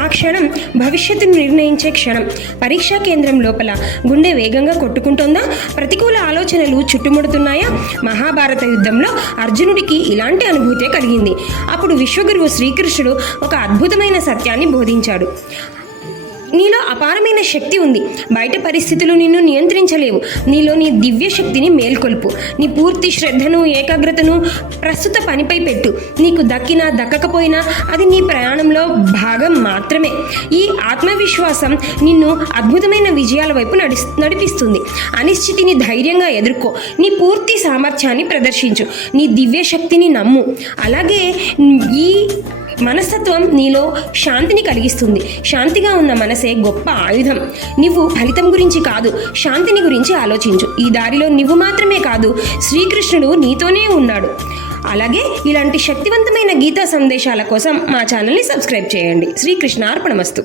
ఆ క్షణం భవిష్యత్తును నిర్ణయించే క్షణం. పరీక్షా కేంద్రం లోపల గుండె వేగంగా కొట్టుకుంటోందా? ప్రతికూల ఆలోచనలు చుట్టుముడుతున్నాయా? మహాభారత యుద్ధంలో అర్జునుడికి ఇలాంటి అనుభూతే కలిగింది. అప్పుడు విశ్వగురువు శ్రీకృష్ణుడు ఒక అద్భుతమైన సత్యాన్ని బోధించాడు. నీలో అపారమైన శక్తి ఉంది. బయట పరిస్థితులు నిన్ను నియంత్రించలేవు. నీలో నీ దివ్య శక్తిని మేల్కొల్పు. నీ పూర్తి శ్రద్ధను, ఏకాగ్రతను ప్రస్తుత పనిపై పెట్టు. నీకు దక్కినా దక్కకపోయినా అది నీ ప్రయాణంలో భాగం మాత్రమే. ఈ ఆత్మవిశ్వాసం నిన్ను అద్భుతమైన విజయాల వైపు నడిపిస్తుంది. అనిశ్చితిని ధైర్యంగా ఎదుర్కో. నీ పూర్తి సామర్థ్యాన్ని ప్రదర్శించు. నీ దివ్య శక్తిని నమ్ము. అలాగే ఈ మనస్తత్వం నీలో శాంతిని కలిగిస్తుంది. శాంతిగా ఉన్న మనసే గొప్ప ఆయుధం. నువ్వు ఫలితం గురించి కాదు, శాంతిని గురించి ఆలోచించు. ఈ దారిలో నువ్వు మాత్రమే కాదు, శ్రీకృష్ణుడు నీతోనే ఉన్నాడు. అలాగే ఇలాంటి శక్తివంతమైన గీతా సందేశాల కోసం మా ఛానల్ని సబ్స్క్రైబ్ చేయండి. శ్రీకృష్ణ అర్పణమస్తు.